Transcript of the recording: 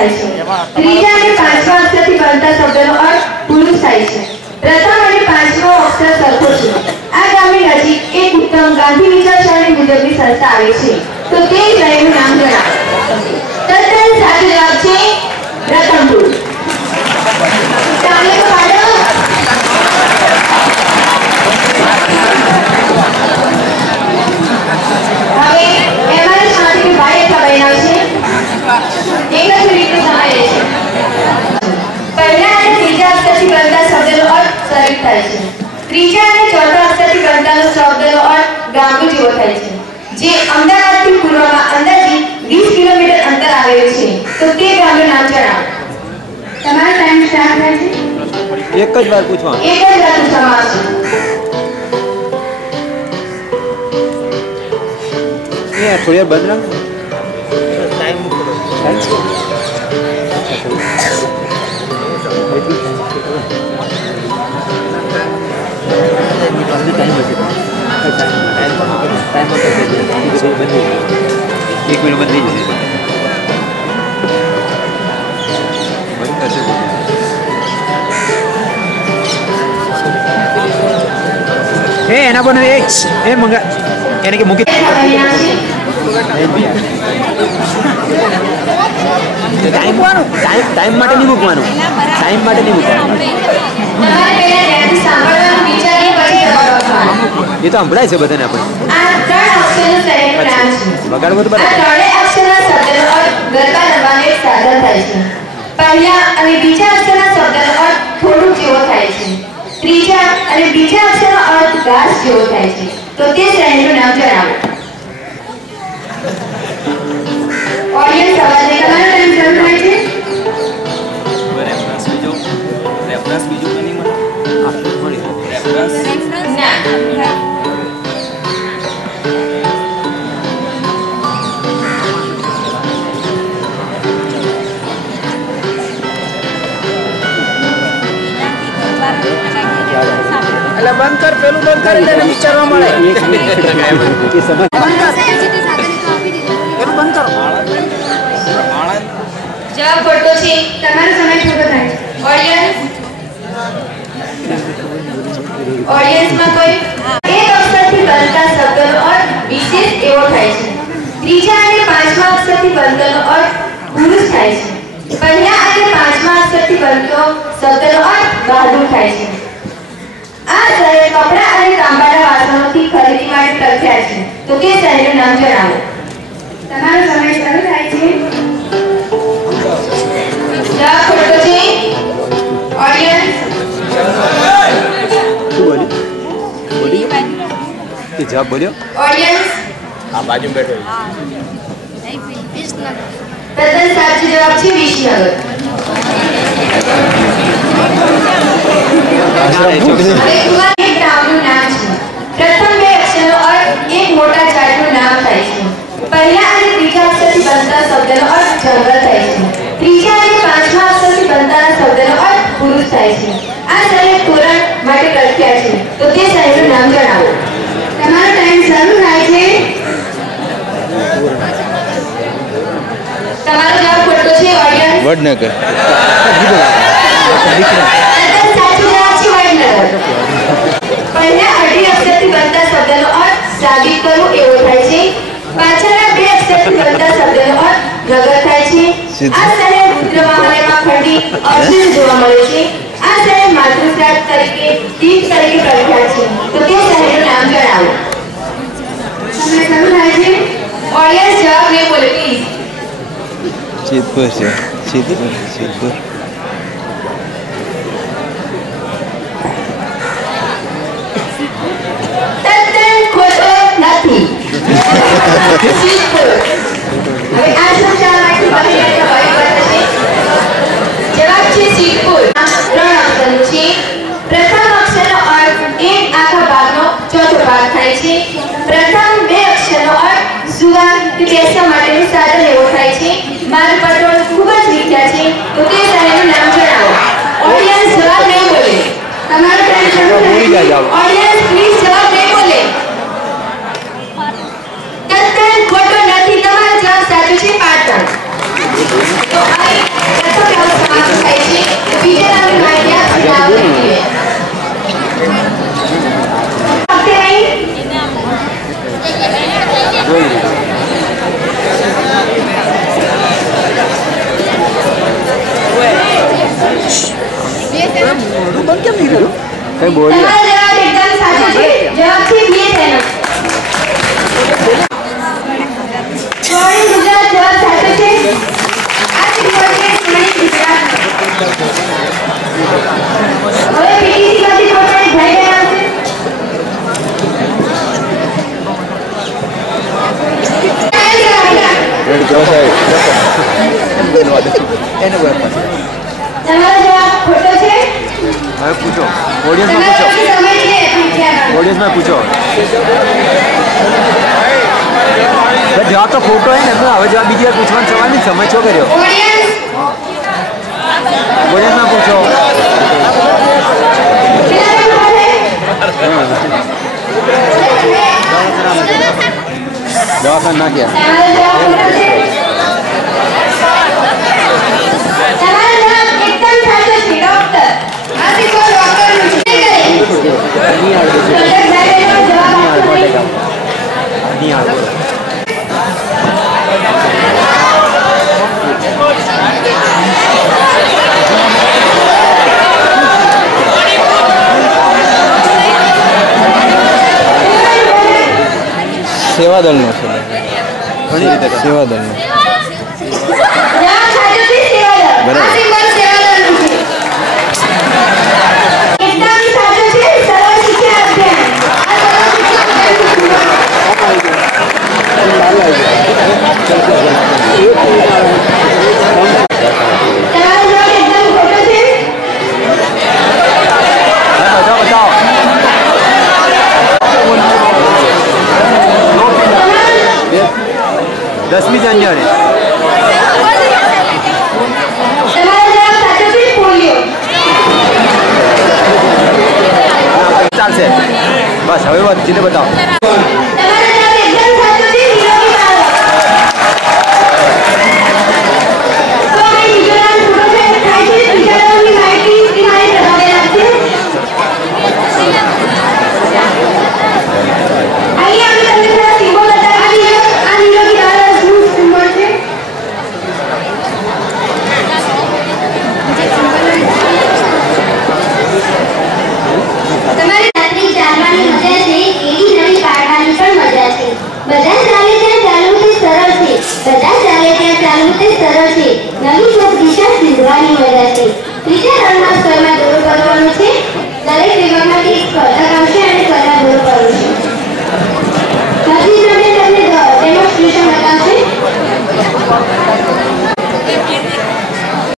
થાય છે। ત્રીજા અને પાંચમા અક્ષરથી બનતા શબ્દનો અર્થ પુરુષ થાય છે। પ્રથમ અને પાંચમો અક્ષર સરખો છે। આ ગામની નજીક એક ઉત્તમ ગાંધી વિચારસરણી મુજબની સંસ્થા આવે છે। તો તે શહેરનું નામ જણાવો। તદ્દન સાચો જવાબ છે રતનપુર। તાળીઓ પાડો। હવે એમઆરએસ માંથી ભાઈ એટલા બનાવશે। એક જ મિનિટનો સમય રહેશે। પહેલા અને ત્રીજા અક્ષરથી બનતા શબ્દનો અર્થ શરીર થાય છે। ત્રીજા અને ચોથા અક્ષરથી બનતા શબ્દનો અર્થ ગામડું જેવો થાય છે, જે અમદાવાદથી પૂર્વમાં અંદાજિત 20 કિલોમીટર અંતર આવેલું છે। તો તે ગામનું નામ જણાવો। તમારો ટાઈમ સ્ટાર્ટ થાય છે। એક જ વાર પૂછવાનું। એક જ વાર પૂછવામાં આવશે। થોડી વાર બંધ રાખ। ટાઈમ એક મિનિટ બંધ થઈ જશે। એના પણ એ મંગા એને કે મૂકી ટાઈમ માટે નહીં મૂકવાનું। ટાઈમ માટે નહીં મૂકવાનું। એ તો સંભળાય છે બધાને આપણે। બગાડવું તો બરાબર। પહેલા અને બીજા અક્ષરના શબ્દનો અર્થ થોડું જેવો થાય છે। ત્રીજા અને બીજા અક્ષરનો અર્થ ઘાસ જેવો થાય છે। તો તે શહેરનું નામ જણાવો। ઓડિયન્સ અવાજે તમારો ટાઈમ શરૂ થાય છે। રેફરન્સ બીજું કઈ નહીં મળે। રેફરન્સ ના। એટલે બંધ કર, પેલું બંધ કર એટલે વિચારવા મળે। પેલું બંધ કરો। જવાબ ખોટો છે। તમારો સમય પૂરો થાય છે। ઓડિયન્સમાં કોઈ એક અક્ષરથી બનતા શબ્દનો અર્થ વિશેષ એવો થાય છે। ત્રીજા અને પાંચમા અક્ષરથી બનતાનો અર્થ પુરુષ થાય છે। પહેલા અને પાંચમા અક્ષરથી બનતો શબ્દનો અર્થ બહાદુર થાય છે। આ શહેર કપડા અને તાંબાના વાસણોથી ખરીદી માટે પ્રખ્યાત છે। તો તે શહેરનું નામ જણાવો। તમારો સમય શરૂ થાય છે। જવાબ ખોટો છે। ઓડિયન્સ શું બોલ્યું? કે જવાબ બોલ્યો? ઓડિયન્સ આ બાજુ બેઠો તદ્દન સાચો જવાબ છે વિસનગર। એક ગામનું નામ છે। પ્રથમ બે અક્ષરનો અર્થ એક મોટા ઝાડનું નામ થાય છે। પહેલા અને ત્રીજા અક્ષરથી બનતા શબ્દનો અર્થ જંગલ થાય છે। ત્રીજા અને પાંચમા અક્ષરથી બનતા શબ્દનો અર્થ પુરુષ થાય છે। આ શહેર તોરણ માટે પ્રખ્યાત છે। તો તે શહેરનું નામ જણાવો। તમારો ટાઈમ શરૂ થાય છે। તમારો જવાબ ખોટો છે। ઓડિયન્સ વડનગર। સાચો જવાબ છે વડનગર। પહેલા અઢી અક્ષરથી બનતા શબ્દનો અર્થ સાબિત કરવું એવો થાય છે। પાછળના બે અક્ષરથી બનતા શબ્દનો અર્થ નગર થાય છે। આ શહેર રુદ્રવાહનમાં ખંડી અર્જુન જોવા મળે છે। આ શહેર માતૃશ્રાદ્ધ તરીકે તીર્થ તરીકે પ્રખ્યાત છે। તો તે શહેરનું નામ જણાવો। સમય શરૂ થાય છે। ઓડિયન્સ જવાબ નહીં બોલે પ્લીઝ। સિદ્ધપુર છે। સિદ્ધપુર તદ્દન ખોટો નથી। સિદ્ધપુર। હવે આ સંચારમાંથી બની રહેલા જવાબ છે સિદ્ધપુર। ત્રણ અક્ષરનું છે। પ્રથમ અક્ષરનો અર્થ એક આખા ભાગનો ચોથો ભાગ થાય છે। પ્રથમ બે અક્ષરનો અર્થ સુવા કે બેસવા માટેનું સાધન એવો થાય છે। મારું પટોળ ખૂબ જ વિખ્યાત છે। તો તે શહેરનું નામ જણાવો। ઓડિયન્સ જવાબ નહીં બોલે। તમારો ટાઈમ શરૂ થાય છે। ઓડિયન્સ પ્લીઝ જવાબ નહીં બોલે। તદ્દન ખોટો નથી। તમારો જવાબ સાચો છે પાટણ। તો અહીં પ્રથમ રાઉન્ડ સમાપ્ત થાય છે. બીજા રાઉન્ડ માટે લાવો જોઈએ. ઓકે અહીં કઈ બોલી તમારો જવાબ એકદમ સાચો છે. જવાબ છે BSNL. સ્વર્ણિમ ગુજરાત જવાબ સાચો છે. આ સિમ્બોલ છે સ્વર્ણિમ ગુજરાત. હવે PTC માંથી પોતાને ભાઈ બહેન આવશે. તમારો જવાબ ખોટો છે. હવે પૂછો ઓડિયન્સમાં તમારો પૂછો સમય છે પૂછ્યા ઓડિયન્સમાં પૂછો જવાબ તો ખોટો હોય ને હવે જવાબ બીજી વાર પૂછવાનો સવાલ નહીં સમય છો કર્યો ઓડિયન્સ ઓડિયન્સમાં પૂછો દવાખાન ના ગયા તમારો જવાબ ખોટો છે. તમારો જવાબ એકદમ સાચો છે. ડોક્ટર આ સિમ્બોલ ડોક્ટરનું છે. પ્રોજેક્ટ ડાયરેક્ટરનો જવાબ આપશો નહીં. નહીં આવે સેવાદળનો છે ઘણી રીતે સેવાદળનો જવાબ સાચો છે. સેવાદળ. આ સિમ્બોલ સેવાદળનું છે. એકદમ સાચો છે. સર્વ શિક્ષણ અભિયાન. આ સર્વ શિક્ષણ તમારો જવાબ એકદમ ખોટો છે. બતાવો બતાવો 10મી જાન્યુઆરી તમારો જવાબ સાચો છે. પોલિયો. ચાલશે બસ હવે વાત જીને બતાવો તમારો જવાબ એકદમ સાચો છે. નિરોગી બાળક. તો અહીં બીજો રાઉન્ડ પૂરો થાય છે. બીજા રાઉન્ડની માહિતી શ્રીમાળી પ્રભાવે આપશે. અહીં અમે તમને થોડા સિમ્બોલ બતાવી છે. આ નિરોગી બાળકનું સિમ્બોલ છે. તમારી રાત્રિ જાગવાની મજા છે એવી નવી પાડવાની પણ મજા છે. બધા ચાલે ત્યાં ચાલવું તે સરળ છે. બધા ચાલે ત્યાં ચાલવું તે સરળ છે. નવી શોધ દિશા શીધવાની મજા છે. ત્રીજા રાઉન્ડના સ્તરમાં દોરો કરવાનો છે. દરેક